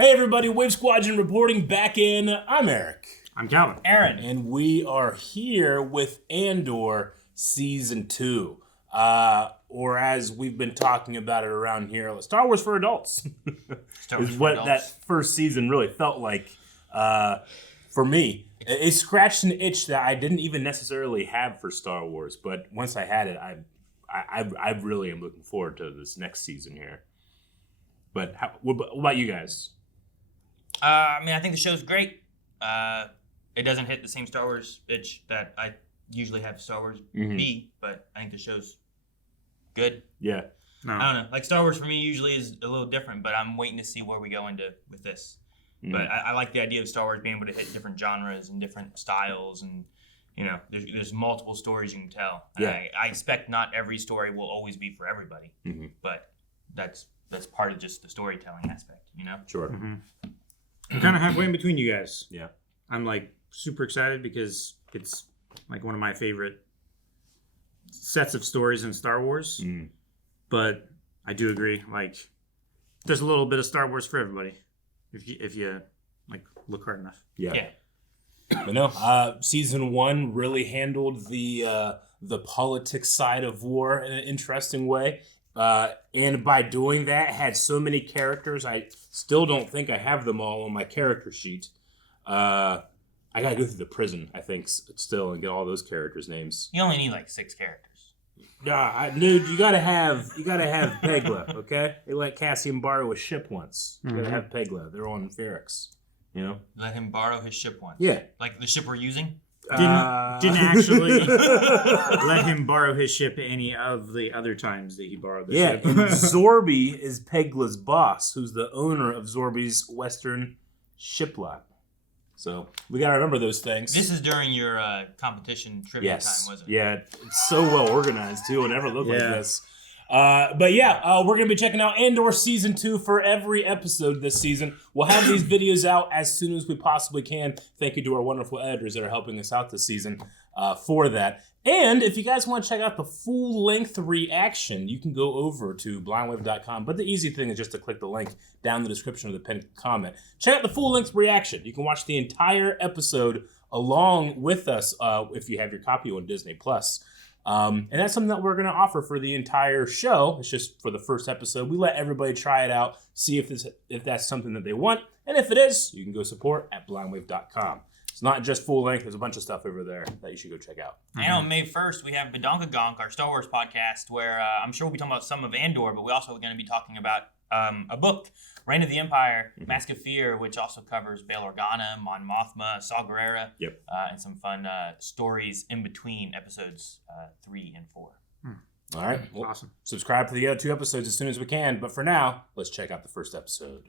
Hey everybody, Wave Squadron reporting back in. I'm Eric. I'm Calvin. Aaron. And we are here with Andor Season 2. Or as we've been talking about it around here, Star Wars for Adults. Is what that first season really felt like for me. It scratched an itch that I didn't even necessarily have for Star Wars, but once I had it, I really am looking forward to this next season here. But what about you guys? I think the show's great. It doesn't hit the same Star Wars itch that I usually have Star Wars be, but I think the show's good. Yeah. No. I don't know. Like, Star Wars for me usually is a little different, but I'm waiting to see where we go into with this. But I like the idea of Star Wars being able to hit different genres and different styles, and there's multiple stories you can tell. Yeah. I expect not every story will always be for everybody, but that's part of just the storytelling aspect, Sure. I'm kind of halfway in between you guys. Yeah. I'm like super excited because it's like one of my favorite sets of stories in Star Wars. But I do agree, like, there's a little bit of Star Wars for everybody if you like look hard enough. Yeah. But no, season 1 really handled the politics side of war in an interesting way. And by doing that, had so many characters. I still don't think I have them all on my character sheet. I gotta go through the prison, I think, still, and get all those characters' names. You only need like 6 characters. Dude, you gotta have Pegla, okay? They let Cassian borrow a ship once. You gotta have Pegla. They're on Ferrix, Let him borrow his ship once. Yeah. Like the ship we're using? Didn't actually let him borrow his ship any of the other times that he borrowed the ship. Yeah, and Zorby is Pegla's boss, who's the owner of Zorby's Western ship lot. So we gotta remember those things. This is during your competition trivia time, wasn't it? Yeah, it's so well organized too. It never looked like this. We're gonna be checking out Andor Season 2 for every episode this season. We'll have these videos out as soon as we possibly can. Thank you to our wonderful editors that are helping us out this season for that. And if you guys want to check out the full-length reaction, you can go over to blindwave.com. But the easy thing is just to click the link down in the description of the pinned comment. Check out the full-length reaction. You can watch the entire episode along with us if you have your copy on Disney+. And that's something that we're going to offer for the entire show. It's just for the first episode. We let everybody try it out, see if that's something that they want. And if it is, you can go support at blindwave.com. It's not just full length. There's a bunch of stuff over there that you should go check out. And on May 1st, we have Badonka our Star Wars podcast, where I'm sure we'll be talking about some of Andor, but we also are going to be talking about a book, Reign of the Empire, Mask of Fear, which also covers Bail Organa, Mon Mothma, Saw Gerrera, and some fun stories in between episodes 3 and 4. All right. Well, awesome. Subscribe to the other 2 episodes as soon as we can. But for now, let's check out the first episode.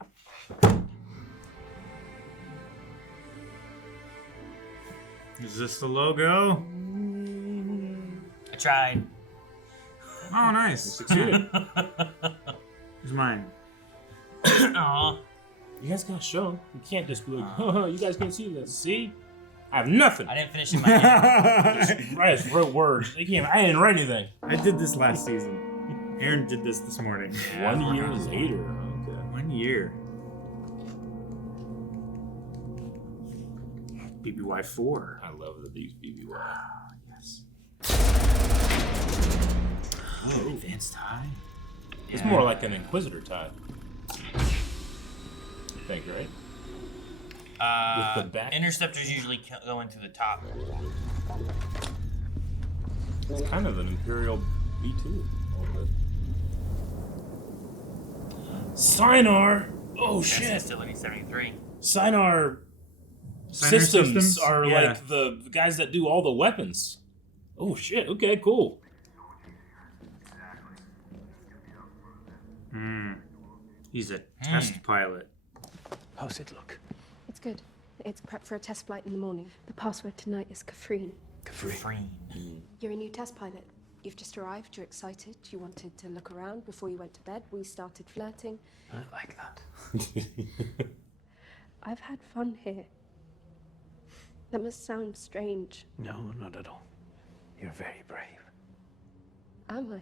Is this the logo? I tried. Oh, nice. You succeeded. Here's mine. Aw. You guys gotta show them. You can't just be like, you guys can't see this. See? I have nothing. I didn't finish in my head. I just wrote words. I didn't write anything. I did this last season. Aaron did this morning. 1 year later. Okay. 1 year. BBY4. I love that these BBY. Yes. Ooh. Advanced tie. It's more like an Inquisitor tie. I think, right? With the back. Interceptors usually go into the top. It's kind of an Imperial B2. Sinar! Oh, shit! Facility 73. Sinar systems are like the guys that do all the weapons. Oh, shit. Okay, cool. He's a test pilot. How's it look? It's good. It's prep for a test flight in the morning. The password tonight is Kafreen. Kafreen. You're a new test pilot. You've just arrived. You're excited. You wanted to look around before you went to bed. We started flirting. I like that. I've had fun here. That must sound strange. No, not at all. You're very brave. Am I?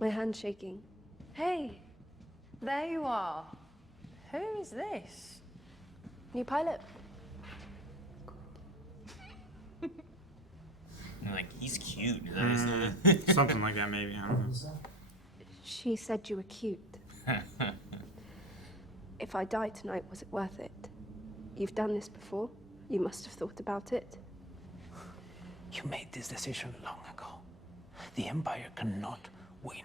My hand's shaking. Hey, there you are. Who is this? New pilot. I'm like, he's cute. Is that what he said? Something like that, maybe. I don't know. She said you were cute. If I died tonight, was it worth it? You've done this before. You must have thought about it. You made this decision long ago. The Empire cannot win.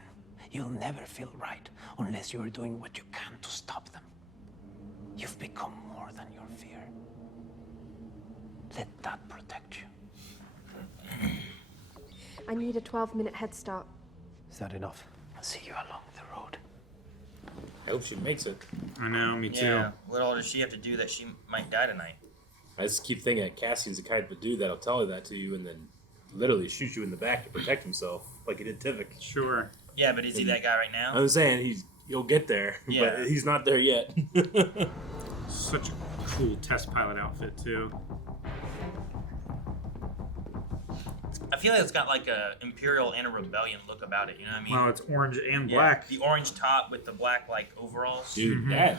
You'll never feel right unless you're doing what you can to stop them. You've become more than your fear. Let that protect you. I need a 12-minute head start. Is that enough? I'll see you along the road. I hope she makes it. I know, me too. Yeah. What all does she have to do that she might die tonight? I just keep thinking that Cassian's the kind of dude that'll tell her that to you and then literally shoot you in the back to protect himself, like he did Tivik. Sure. Yeah, but is he that guy right now? I'm saying he'll get there, Yeah. but he's not there yet. Such a cool test pilot outfit, too. I feel like it's got like a Imperial and a Rebellion look about it. You know what I mean? Well, it's orange and Yeah, black. the orange top with the black like overalls. Dude, that.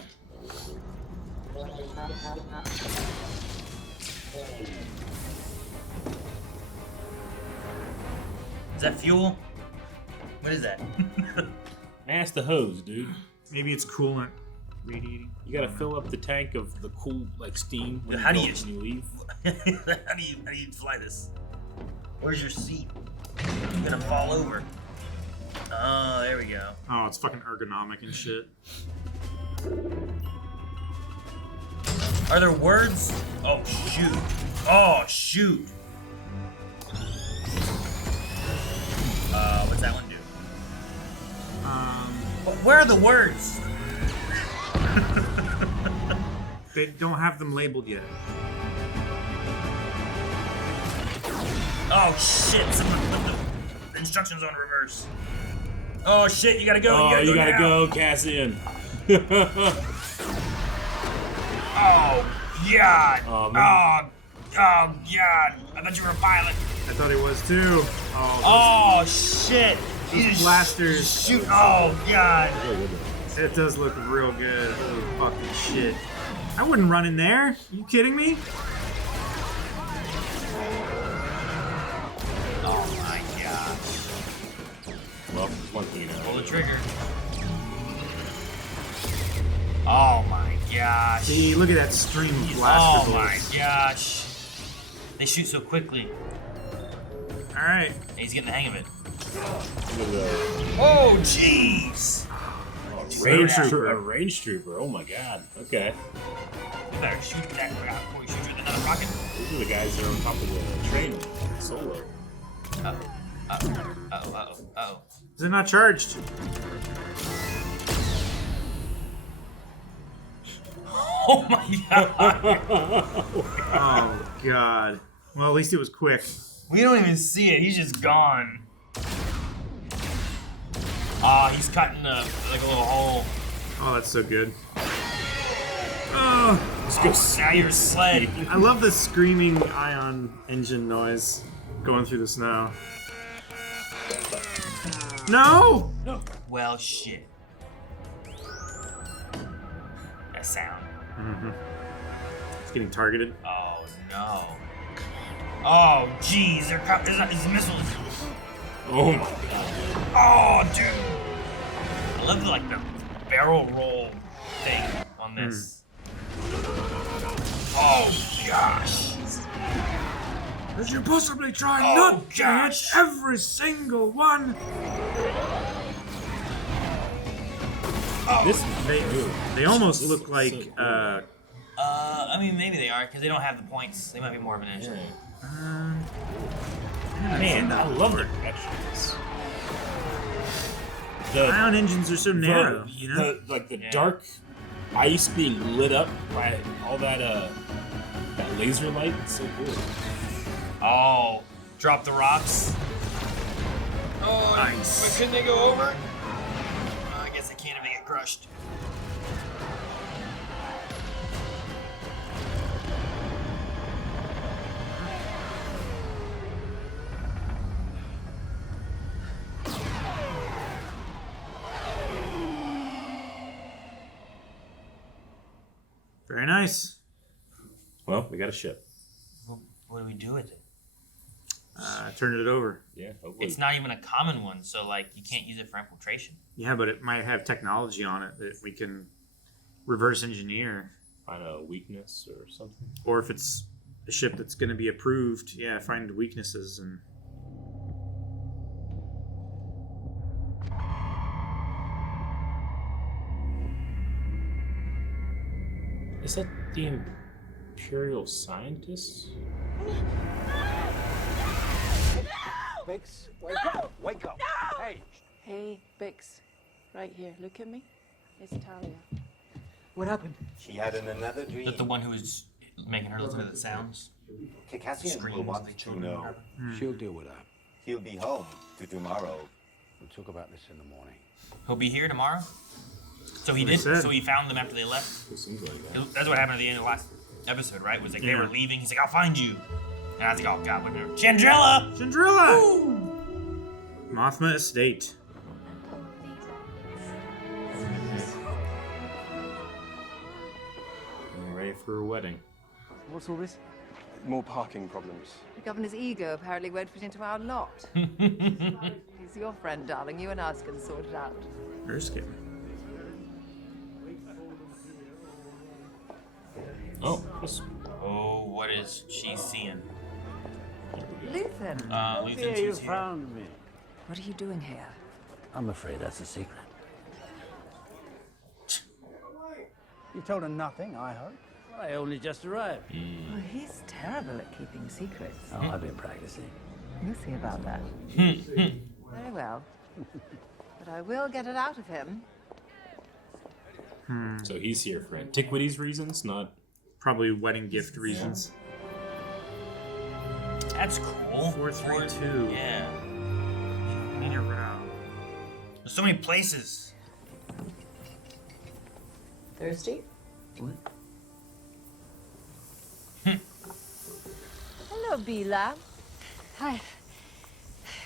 Is that fuel? What is that? That's the hose, dude. Maybe it's coolant radiating. You gotta fill up the tank of the cool, like, steam when, How do when you- you leave. how do you fly this? Where's your seat? You're gonna fall over. Oh, there we go. Oh, it's fucking ergonomic and shit. Are there words? Oh shoot! Oh shoot! What's that one do? Where are the words? They don't have them labeled yet. Oh shit! Someone put the instructions on reverse. Oh shit! You gotta go. Oh, you gotta now. go, Cassian. Oh god! Oh, man. Oh god! I thought you were a pilot. I thought he was too. Oh, Oh shit! those He's blasters. shoot! Oh god! It does look real good. Holy fucking shit. I wouldn't run in there. Are you kidding me? Oh my god! Well, one thing you know. Pull the trigger. Oh my gosh! See, look at that stream of blaster Oh my bolts. gosh! They shoot so quickly. All right. He's getting the hang of it. Look at that. Oh jeez! Range Trooper. trooper. A range trooper. Oh my god. Okay. You better shoot that crap before you shoot you with another rocket. These are the guys that are on top of the train solo. Oh. Is it not charged? Oh my god! Oh god. Well, at least it was quick. We don't even see it. He's just gone. He's cutting like a little hole. Oh, that's so good. Oh, Let's go. Now your sled. I love the screaming ion engine noise going through the snow. No! Well, shit. That sound. It's getting targeted. Oh no. Oh jeez, there's missiles. Oh my god. Oh dude. I love the barrel roll thing on this. Oh gosh. Did you possibly try Oh, not to hit gosh. every single one? This They almost look like cool. I mean maybe they are because they don't have the points. They might be more of an issue. Man, I love their connections. The ion engines are so narrow, you know? the dark ice being lit up by all that that laser light. It's so cool. Oh, drop the rocks. Oh, Nice. But couldn't they go over? I guess they can't if they get crushed. Very nice. Well, we got a ship. What do we do with it? Turn it over. Yeah, hopefully. It's not even a common one, so like you can't use it for infiltration. Yeah, but it might have technology on it that we can reverse engineer. Find a weakness or something. Or if it's a ship that's going to be approved, find weaknesses and. Is that the Imperial scientists? Bix, wake up! Wake up! No! Hey! Hey, Bix. Right here. Look at me. It's Talia. What happened? She had another dream. Is that the one who was making her listen to the sounds? Cassian will Screams want like to children. know. She'll deal with that. He'll be home to tomorrow. We'll talk about this in the morning. He'll be here tomorrow? So he What he did? said. So he found them after they left? It seems like that. That's what happened at the end of the last episode, right? Was like they Yeah. were leaving. He's like, I'll find you. And I was like, oh god, what? Chandrilla! Chandrilla! Mothma Estate. Getting ready for a wedding. What's all this? More parking problems. The governor's ego apparently won't fit into our lot. He's your friend, darling. You and us can sort it out. Erskine. Oh, this. Oh, what is she seeing? Luthen, Luthen, she's here. found me. what are you doing here? I'm afraid that's a secret. You told her nothing, I hope. I only just arrived. Well, he's terrible at keeping secrets. Oh, I've been practicing. We'll see about that. Very well. But I will get it out of him. So he's here for antiquities reasons, not. Probably wedding gift reasons. That's cool. 432. Yeah. In a row. There's so many places. Thirsty? What? Hello, Bila. Hi.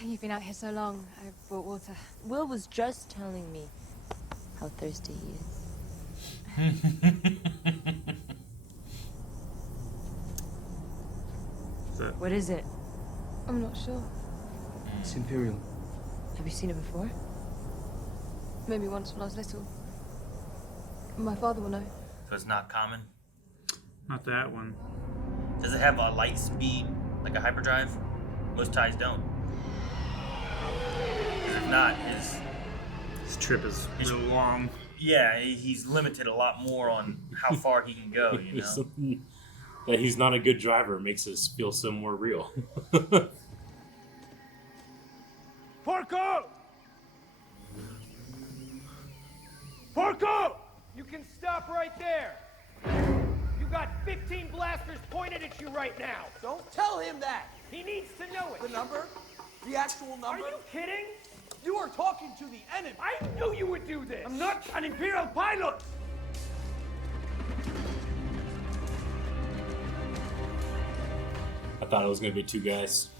You've been out here so long. I brought water. Will was just telling me how thirsty he is. What is it? I'm not sure. It's Imperial. Have you seen it before? Maybe once when I was little. My father will know. So it's not common. Not that one. Does it have a light speed, like a hyperdrive? Most ties don't. 'Cause if not, This trip is real long. he's limited a lot more on how far he can go, you know? Something that he's not a good driver makes us feel so more real. Porco! Porco! You can stop right there. You got 15 blasters pointed at you right now. Don't tell him that! He needs to know it. The number? The actual Are number? you kidding? You are talking to the enemy! I knew you would do this. I'm not an Imperial pilot. I thought it was gonna be two guys.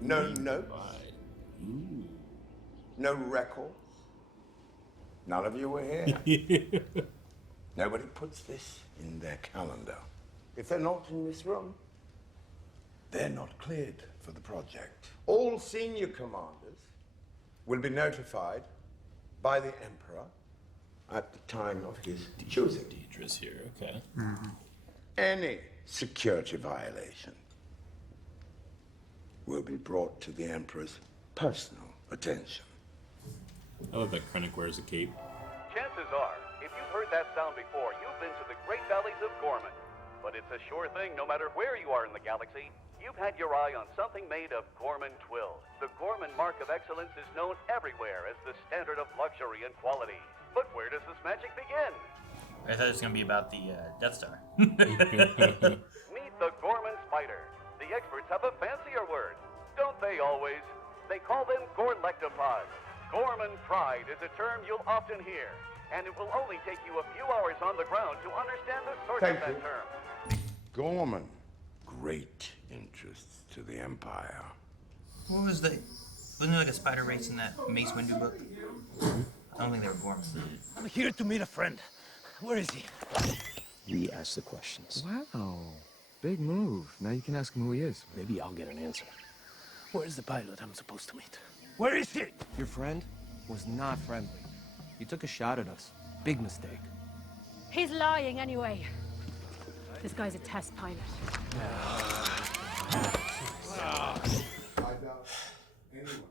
No notes. No record. None of you were here. Nobody puts this in their calendar. If they're not in this room, they're not cleared for the project. All senior commanders will be notified by the Emperor at the time of his choosing. Deidre's here, okay. Any security violation will be brought to the Emperor's personal attention. I love that Krennic wears a cape. Chances are, if you've heard that sound before, you've been to the Great Valleys of Ghorman. But it's a sure thing, no matter where you are in the galaxy, you've had your eye on something made of Ghorman twill. The Ghorman mark of excellence is known everywhere as the standard of luxury and quality. But where does this magic begin? I thought it was going to be about the Death Star. Meet the Ghorman Spider. The experts have a fancier word. Don't they always? They call them Gorlectopods. Ghorman pride is a term you'll often hear, and it will only take you a few hours on the ground to understand the source of that term. Ghorman, great interest to the Empire. What was the... Wasn't there like a spider race in that Mace Windu book? I don't think they were Gorman. I'm here to meet a friend. Where is he? We ask the questions. Wow. Big move. Now you can ask him who he is. Maybe I'll get an answer. Where's the pilot I'm supposed to meet? Where is he? Your friend was not friendly. He took a shot at us. Big mistake. He's lying anyway. This guy's a test pilot.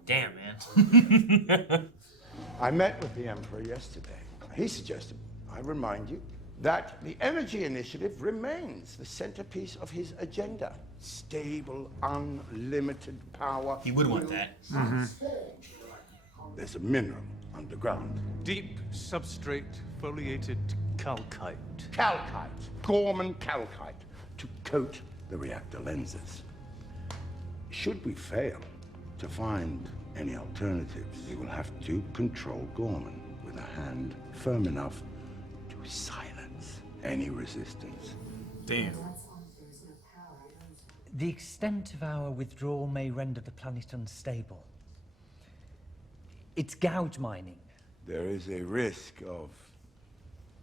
Damn, man. I met with the Emperor yesterday. He suggested, I remind you, that the energy initiative remains the centerpiece of his agenda. Stable, unlimited power. He would want that. There's a mineral underground. Deep substrate foliated calcite. Calcite. Ghorman calcite. To coat the reactor lenses. Should we fail to find any alternatives, we will have to control Ghorman with a hand firm enough to silence any resistance. Damn. The extent of our withdrawal may render the planet unstable. It's gouge mining. There is a risk of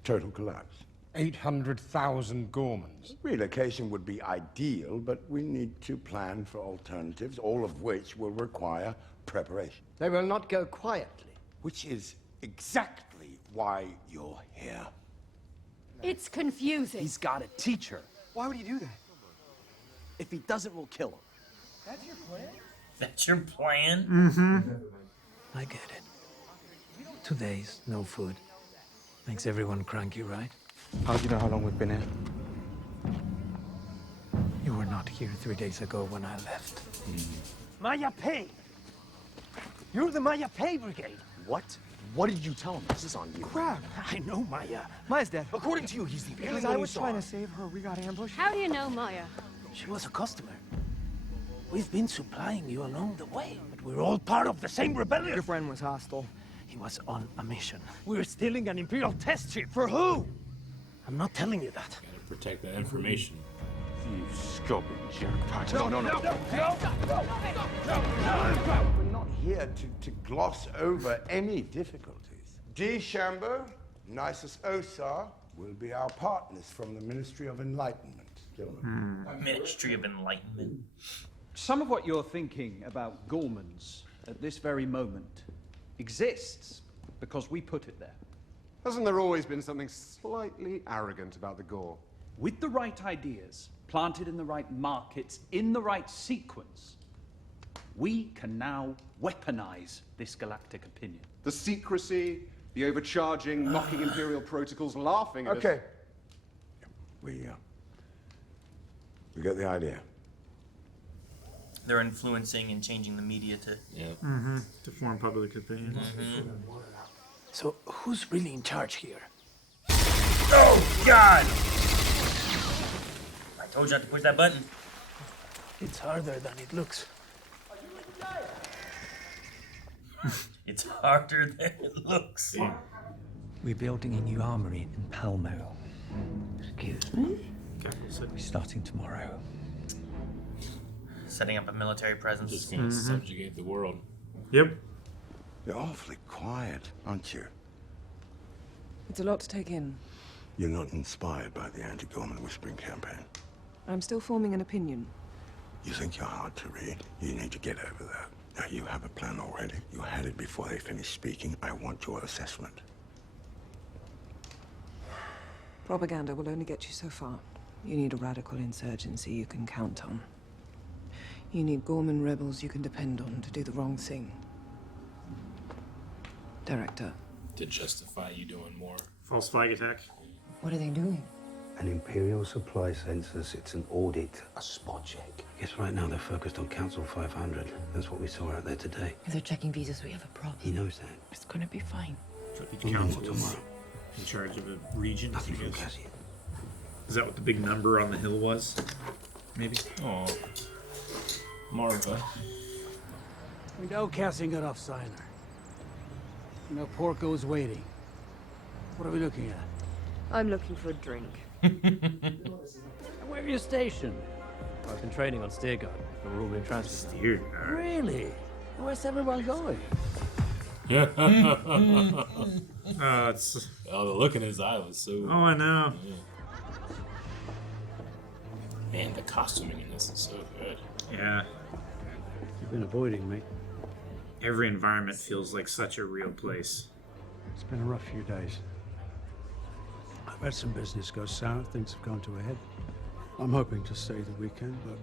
total collapse. 800,000 Ghormans. Relocation would be ideal, but we need to plan for alternatives, all of which will require preparation. They will not go quietly. Which is exactly why you're here. It's confusing. He's got a teacher. Why would he do that? If he doesn't, we'll kill him. That's your plan? That's your plan? I get it. 2 days, no food. Makes everyone cranky, right? How do you know how long we've been here? You were not here 3 days ago when I left. Maya Pay! You're the Maya Pay Brigade. What? What did you tell him? This is on you. Crap! I know Maya. Maya's dead. According to you, he's the alien. I was trying to save her. We got ambushed. How do you know Maya? She was a customer. We've been supplying you along the way, but we're all part of the same rebellion. Your friend was hostile. He was on a mission. We're stealing an Imperial test chip. For who? I'm not telling you that. Gotta protect that information. You scummy jerk. No. We're not here to gloss over any difficulties. D. Chamber, Nisus Osar will be our partners from the Ministry of Enlightenment, gentlemen. Ministry of Enlightenment. Some of what you're thinking about Ghormans at this very moment exists because we put it there. Hasn't there always been something slightly arrogant about the Gore? With the right ideas, planted in the right markets, in the right sequence, we can now weaponize this galactic opinion. The secrecy, the overcharging, mocking Imperial protocols, laughing at Okay. We get the idea. They're influencing and changing the media to... To form public opinion. So who's really in charge here? Oh, God! I told you not to push that button. It's harder than it looks. It's harder than it looks. We're building a new armory in Palmo. Excuse me? We're starting tomorrow. Setting up a military presence. Just gonna subjugate the world. Yep. You're awfully quiet, aren't you? It's a lot to take in. You're not inspired by the anti-Ghorman whispering campaign. I'm still forming an opinion. You think you're hard to read? You need to get over that. Now, you have a plan already. You had it before they finished speaking. I want your assessment. Propaganda will only get you so far. You need a radical insurgency you can count on. You need Ghorman rebels you can depend on to do the wrong thing. Director. To justify you doing more. False flag attack. What are they doing? An Imperial supply census, it's an audit, a spot check. I guess right now they're focused on Council 500. That's what we saw out there today. If they're checking visas, we have a problem. He knows that. It's gonna be fine. So each We'll know council more is tomorrow. in charge of a region. Nothing from I guess. Cassian. Is that what the big number on the hill was? Maybe. Oh, Marva. We know Cassian got off Signer. You know Porco's waiting. What are we looking at? I'm looking for a drink. Where are you stationed? I've been training on Steerguard. The Rubrian transport. Steerguard? Really? Where's everyone going? The look in his eye was so. Oh, I know. Yeah. Man, the costuming in this is so good. Yeah. You've been avoiding me. Every environment feels like such a real place. It's been a rough few days. I've had some business go sour. Things have gone to a head. I'm hoping to stay the weekend, but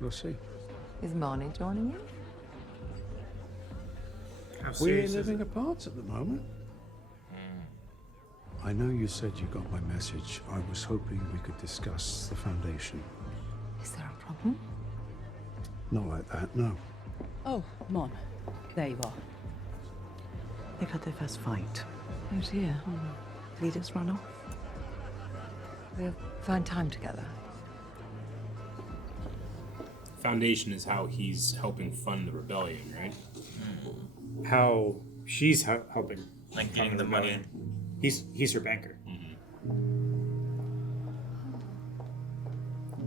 we'll see. Is Marnie joining you? We're living apart at the moment. I know you said you got my message. I was hoping we could discuss the Foundation. Is there a problem? Not like that, no. Oh, Mon. There you are. They've had their first fight. Oh dear. Leaders run off. We'll find time together. Foundation is how he's helping fund the rebellion, right? How she's helping. Like getting the money. He's her banker.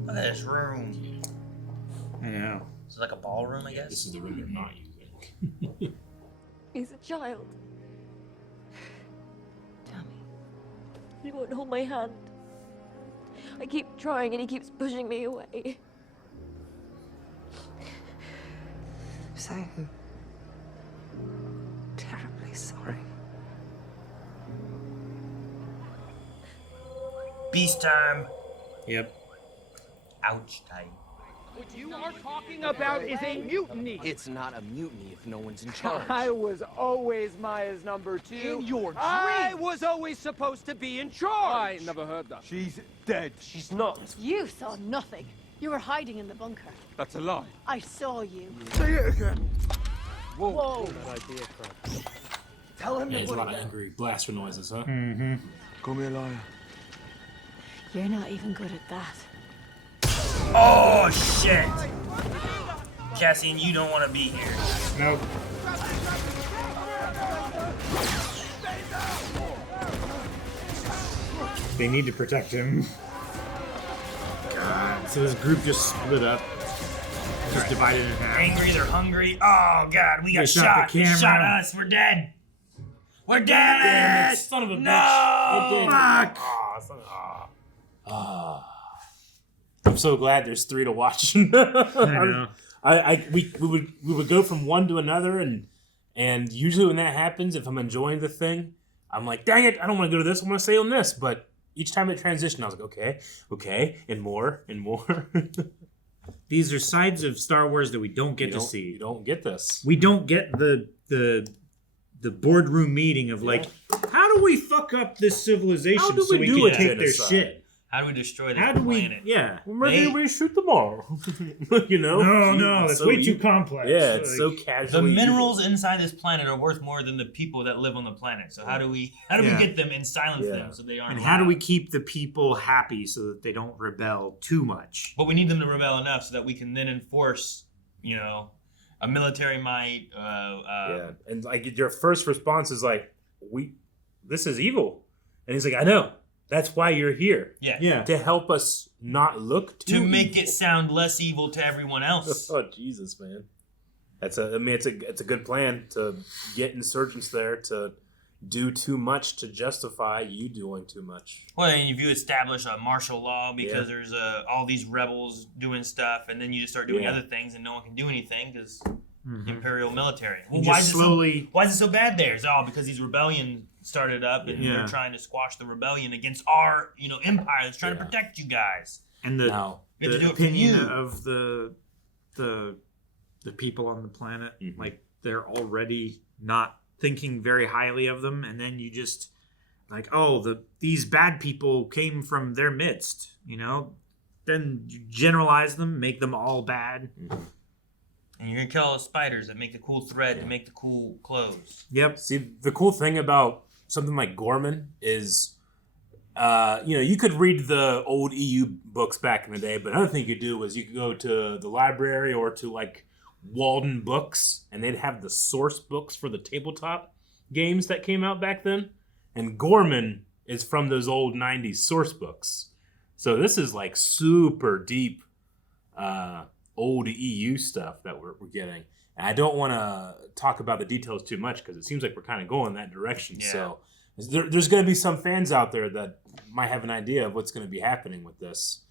Look at this room. I know. It's like a ballroom, I guess. This is the room you're not using. He's a child. Tell me. He won't hold my hand. I keep trying and he keeps pushing me away. So terribly sorry. Beast time. Yep. Ouch time. What you are talking about is a mutiny. It's not a mutiny if no one's in charge. I was always Maya's number 2. In your dream. I was always supposed to be in charge. I never heard that. She's dead. She's not. You saw nothing. You were hiding in the bunker. That's a lie. I saw you. Say it again. Whoa. Whoa. That idea, Fred. Tell him Yeah, to there's a put lot it of down. angry blaster noises, huh? Mm-hmm. Call me a liar. You're not even good at that. Oh shit! Cassian, you don't want to be here. Nope. They need to protect him. God. So this group just split up. Just divided in half. Angry, they're hungry. Oh god, we got They shot shot. the They camera. shot us. We're dead. We're dead. Damn it, son of a no! bitch. It did. Fuck. I'm so glad there's 3 to watch. I know. We would go from one to another, and usually when that happens, if I'm enjoying the thing, I'm like, dang it, I don't want to go to this. I want to stay on this. But each time it transitioned, I was like, okay, and more. These are sides of Star Wars that we don't get to You see. don't get this. We don't get the boardroom meeting of like, how do we fuck up this civilization How do so we we do can a take their genocide? shit? How do we destroy this How do we? planet? Yeah. Maybe we shoot them all. You know? No, It's that's so way too easy. complex. Yeah, it's so The casually. minerals inside this planet are worth more than the people that live on the planet. So how do we get them and silence them so they aren't? And how do allowed? we keep the people happy so that they don't rebel too much? But we need them to rebel enough so that we can then enforce, a military might. Yeah, and like your first response is like, this is evil, and he's like, I know. That's why you're here. Yeah. To help us not look too To make evil. it sound less evil to everyone else. Oh Jesus, man! It's a good plan to get insurgents there to do too much to justify you doing too much. Well, and if you establish a martial law because there's all these rebels doing stuff, and then you just start doing other things, and no one can do anything because imperial military. Well, And why just is slowly. why is it so bad there? It's all because these rebellion started up, and they're trying to squash the rebellion against our empire that's trying to protect you guys. And We have to do the it for opinion you. of the people on the planet, like they're already not thinking very highly of them, and then you just like, these bad people came from their midst, Then you generalize them, make them all bad. And you're gonna kill all the spiders that make the cool thread to make the cool clothes. Yep. See, the cool thing about something like Ghorman is, you could read the old EU books back in the day, but another thing you could do was you could go to the library or to like Walden Books, and they'd have the source books for the tabletop games that came out back then. And Ghorman is from those old 90s source books. So this is like super deep old EU stuff that we're getting. And I don't want to talk about the details too much because it seems like we're kind of going that direction. Yeah. So there's going to be some fans out there that might have an idea of what's going to be happening with this.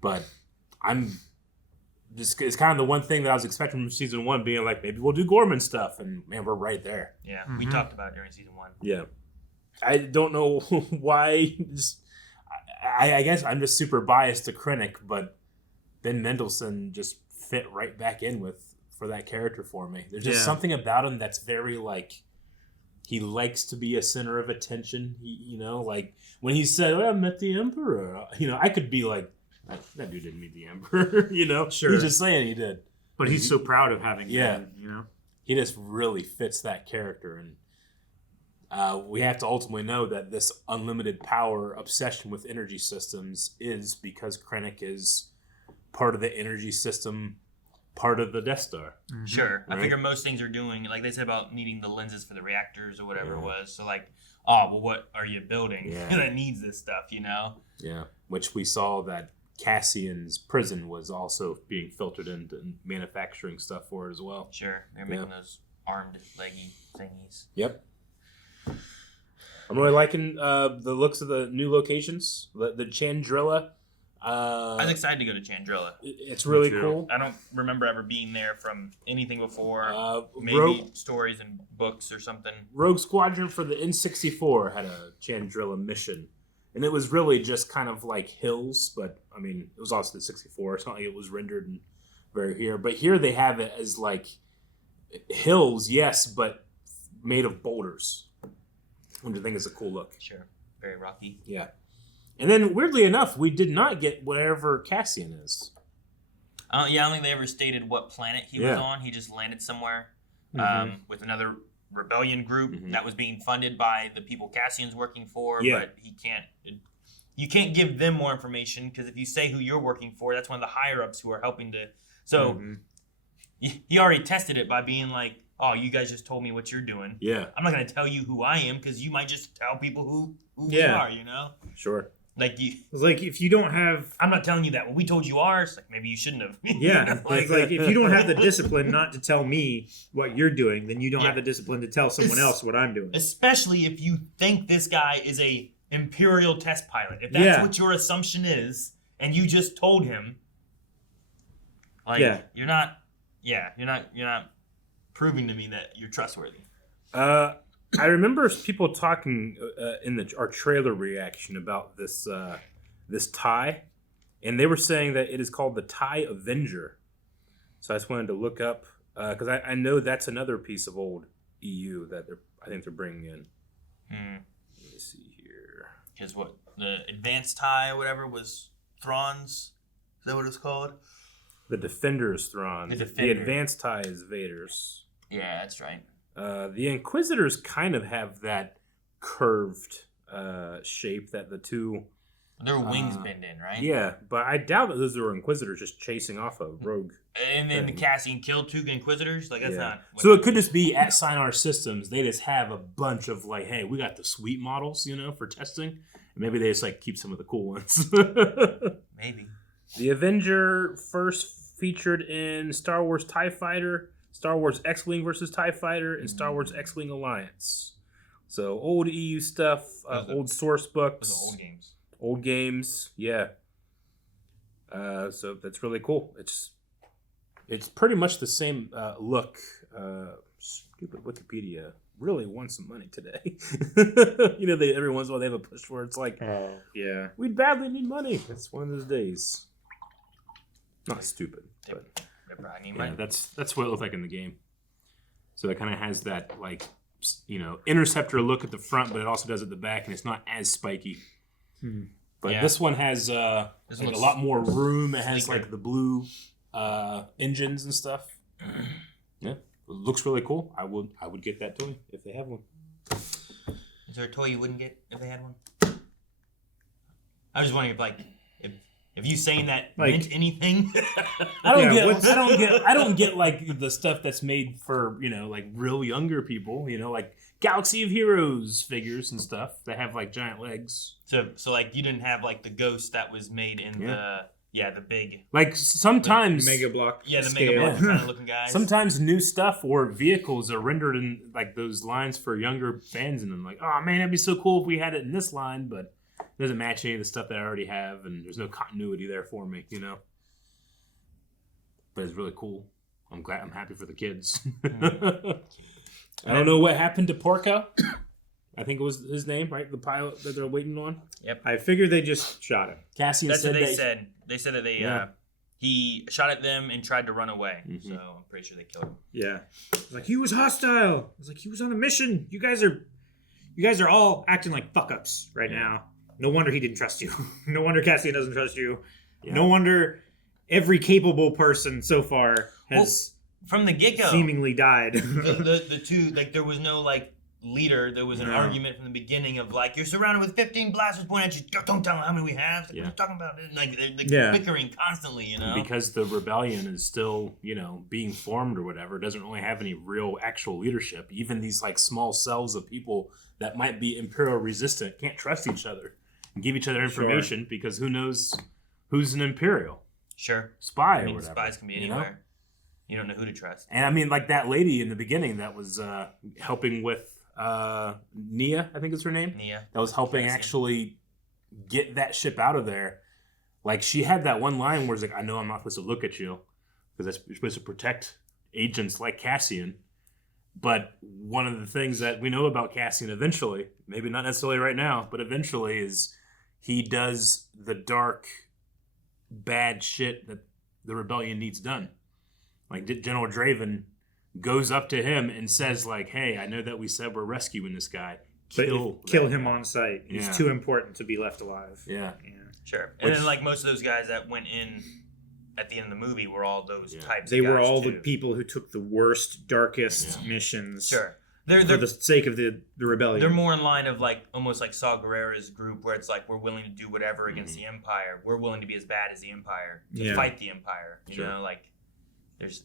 But it's kind of the one thing that I was expecting from season 1 being like, maybe we'll do Ghorman stuff. And man, we're right there. Yeah, we talked about it during season 1. Yeah. I don't know why. I guess I'm just super biased to Krennic, but Ben Mendelsohn just fit right back in for that character for me. There's just something about him that's very like, he likes to be a center of attention. Like when he said, I met the Emperor, I could be like, that dude didn't meet the Emperor, Sure. He's just saying he did. But he's so proud of having been, He just really fits that character. And we have to ultimately know that this unlimited power obsession with energy systems is because Krennic is part of the energy system, part of the Death Star. Mm-hmm. Sure. Right? I figure most things are doing, like they said about needing the lenses for the reactors or whatever it was. So like, what are you building that needs this stuff, Yeah, which we saw that Cassian's prison was also being filtered into manufacturing stuff for it as well. Sure. They're making those armed leggy thingies. Yep. I'm really liking the looks of the new locations. The Chandrilla. I was excited to go to Chandrilla. It's really cool. I don't remember ever being there from anything before. Maybe stories and books or something. Rogue Squadron for the N64 had a Chandrilla mission. And it was really just kind of like hills, but I mean, it was also the 64. It's not like it was rendered and very here. But here they have it as like hills, yes, but made of boulders. Which I think is a cool look. Sure. Very rocky. Yeah. And then, weirdly enough, we did not get whatever Cassian is. I don't think they ever stated what planet he was on. He just landed somewhere with another rebellion group that was being funded by the people Cassian's working for. Yeah. But you can't give them more information because if you say who you're working for, that's one of the higher-ups who are helping to... So, he already tested it by being like, oh, you guys just told me what you're doing. Yeah. I'm not going to tell you who I am because you might just tell people who we are, Sure. It's like if you don't have... I'm not telling you that. Well, we told you ours. Like, maybe you shouldn't have. Yeah. It's like if you don't have the discipline not to tell me what you're doing, then you don't have the discipline to tell someone else what I'm doing. Especially if you think this guy is a Imperial test pilot. If that's what your assumption is, and you just told him, like, you're not proving to me that you're trustworthy. I remember people talking in our trailer reaction about this TIE, and they were saying that it is called the TIE Avenger. So I just wanted to look up because I know that's another piece of old EU that I think they're bringing in. Let me see here. Because what the advanced TIE or whatever was Thrawn's. Is that what it's called? The Defender's Thrawn. The advanced TIE is Vader's. Yeah, that's right. The Inquisitors kind of have that curved shape that the two... Their wings bend in, right? Yeah, but I doubt that those are Inquisitors just chasing off a rogue. And then Cassian killed 2 Inquisitors? Like, that's not... So it could just be at Sinar Systems, they just have a bunch of like, hey, we got the sweet models, for testing. And maybe they just like keep some of the cool ones. Maybe. The Avenger first featured in Star Wars TIE Fighter, Star Wars X-Wing versus TIE Fighter, and Star Wars X-Wing Alliance. So old EU stuff, old source books. Those are old games. Old games, yeah. So that's really cool. It's pretty much the same look. Stupid Wikipedia really wants some money today. Every once in a while they have a push where it's like, we badly need money. It's one of those days. Not stupid, but that's what it looked like in the game. So it kind of has that like, interceptor look at the front, but it also does at the back, and it's not as spiky. But this one has a lot more room. It has like the blue engines and stuff. Yeah, it looks really cool. I would get that toy if they have one. Is there a toy you wouldn't get if they had one? I was just wondering if you saying that meant anything. I don't get like the stuff that's made for like real younger people. Like Galaxy of Heroes figures and stuff that have like giant legs. So like you didn't have like the ghost that was made in the Yeah, the big. Like sometimes Mega Block. Yeah, the scale. Mega Block kind of looking guys. Sometimes new stuff or vehicles are rendered in like those lines for younger fans, and I'm like, oh man, that'd be so cool if we had it in this line, but it doesn't match any of the stuff that I already have, and there's no continuity there for me, you know. But it's really cool. I'm happy for the kids. I don't know what happened to Porco. I think it was his name, right? The pilot that they're waiting on. Yep. I figured they just shot him. Cassian That's said what they said. They said that he shot at them and tried to run away. Mm-hmm. So I'm pretty sure they killed him. Yeah. Like, he was hostile. It's like, he was on a mission. You guys are all acting like fuck-ups right now. No wonder he didn't trust you. No wonder Cassian doesn't trust you. Yeah. No wonder every capable person so far has from the get-go seemingly died. the two, like, there was no, like, leader. There was an argument from the beginning of, like, you're surrounded with 15 blasters pointing at you. Don't tell them how many we have. Like, what are you talking about? Like, they're bickering constantly, you know? Because the rebellion is still, you know, being formed or whatever. It doesn't really have any real actual leadership. Even these, like, small cells of people that might be Imperial resistant can't trust each other and give each other information because who knows who's an Imperial spy or whatever. Spies can be anywhere. You don't know who to trust. And I mean, like that lady in the beginning that was helping with Nia, I think is her name. Nia. That was helping actually get that ship out of there. Like, she had that one line where it's like, I know I'm not supposed to look at you because you're supposed to protect agents like Cassian. But one of the things that we know about Cassian eventually, maybe not necessarily right now, but eventually, is he does the dark, bad shit that the rebellion needs done. Like, General Draven goes up to him and says, like, hey, I know that we said we're rescuing this guy. Kill him on sight. He's too important to be left alive. Yeah. Sure. And then, like, most of those guys that went in at the end of the movie were all those types They of guys, were all too. the people who took the worst, darkest missions. Sure. For the sake of the rebellion. They're more in line of, like, almost like Saw Gerrera's group, where it's like, we're willing to do whatever against the Empire. We're willing to be as bad as the Empire to fight the Empire. You know, like, there's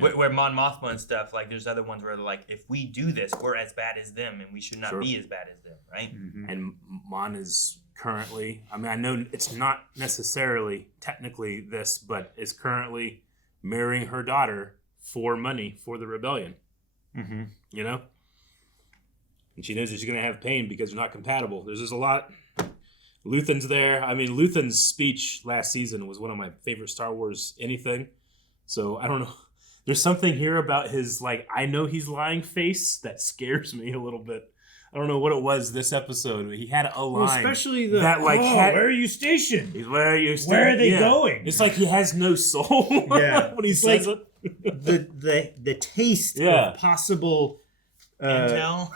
where Mon Mothma and stuff, like, there's other ones where they're like, if we do this, we're as bad as them, and we should not be as bad as them, right? And Mon is currently, I mean, I know it's not necessarily technically this, but is currently marrying her daughter for money for the rebellion. You know? And she knows that she's going to have pain because they're not compatible. There's just a lot. Luthen's there. I mean, Luthen's speech last season was one of my favorite Star Wars anything. So, I don't know. There's something here about his, like, I know he's lying face that scares me a little bit. I don't know what it was this episode. He had a line. Well, especially the, that, like, where are you stationed? Where are you stationed? Where are they going? It's like he has no soul when he says it. The taste of possible intel.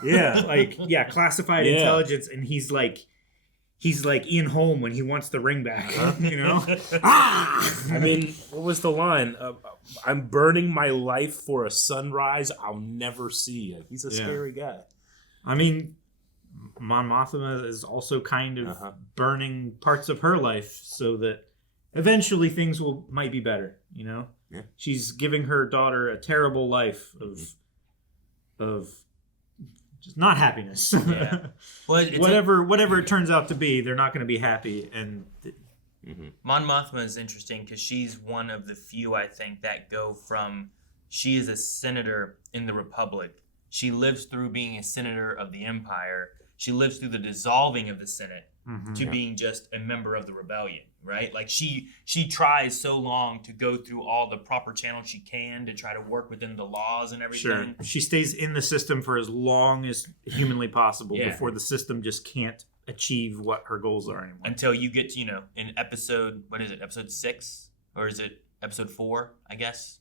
Classified intelligence, and he's like Ian Holm when he wants the ring back. You know. I mean, what was the line? I'm burning my life for a sunrise I'll never see. Like, he's a scary guy. I mean, Mon Mothma is also kind of burning parts of her life so that eventually things might be better. You know. Yeah. She's giving her daughter a terrible life of just not happiness. Yeah. Well, whatever it turns out to be, they're not going to be happy. And Mon Mothma is interesting because she's one of the few, I think, that go from she is a senator in the Republic. She lives through being a senator of the Empire. She lives through the dissolving of the Senate to being just a member of the rebellion, right? Like, she tries so long to go through all the proper channels she can to try to work within the laws and everything. Sure. She stays in the system for as long as humanly possible before the system just can't achieve what her goals are anymore. Until you get to, in episode, what is it, episode 6? Or is it episode 4, I guess?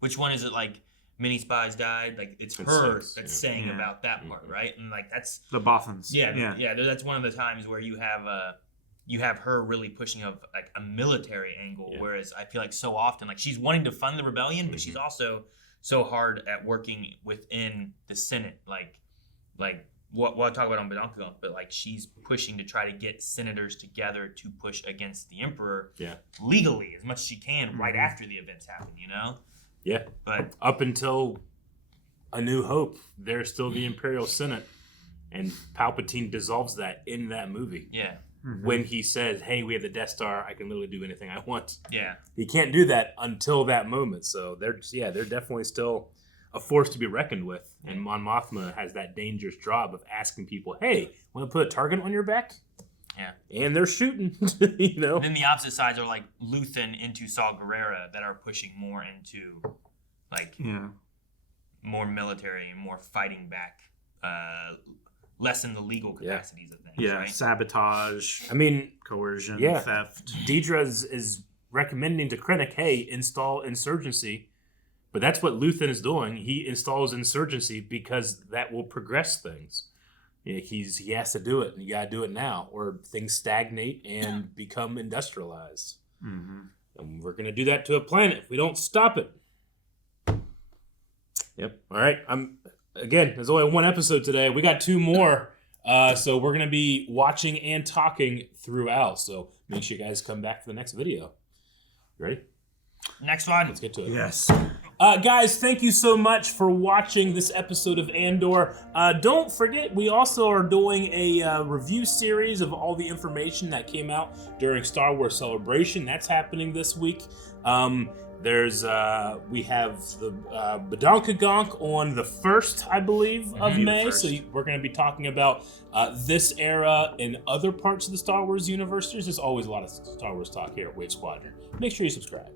Which one is it, like, Many Spies Died? Like, it's her that's saying about that part, right? And, like, that's... The Bothans. Yeah, that's one of the times where you have her really pushing a military angle, whereas I feel like so often, like, she's wanting to fund the rebellion, but she's also so hard at working within the Senate, like what I talk about on Badonka, but, like, she's pushing to try to get senators together to push against the Emperor legally as much as she can right after the events happen, you know? Yeah, but up until A New Hope, there's still the Imperial Senate, and Palpatine dissolves that in that movie. Yeah. when he says, hey, we have the Death Star, I can literally do anything I want. Yeah. He can't do that until that moment. So they're definitely still a force to be reckoned with. And Mon Mothma has that dangerous job of asking people, hey, want to put a target on your back? Yeah. And they're shooting, you know? And then the opposite sides are like Luthen into Saw Gerrera that are pushing more into like more military and more fighting back, less in the legal capacities of things. Yeah, right? sabotage. I mean, coercion, theft. Deidre is recommending to Krennic, hey, install insurgency. But that's what Luthen is doing. He installs insurgency because that will progress things. You know, he has to do it, and you got to do it now, or things stagnate and become industrialized. Mm-hmm. And we're going to do that to a planet if we don't stop it. Yep. All right. Again, there's only one episode today. We got 2 more. So we're going to be watching and talking throughout. So make sure you guys come back for the next video. You ready? Next one. Let's get to it. Yes. Guys, thank you so much for watching this episode of Andor. Don't forget, we also are doing a review series of all the information that came out during Star Wars Celebration. That's happening this week. We have the Badonka Gonk on the 1st, I believe, of May. So we're going to be talking about this era and other parts of the Star Wars universe. There's just always a lot of Star Wars talk here at Wave Squadron. Make sure you subscribe.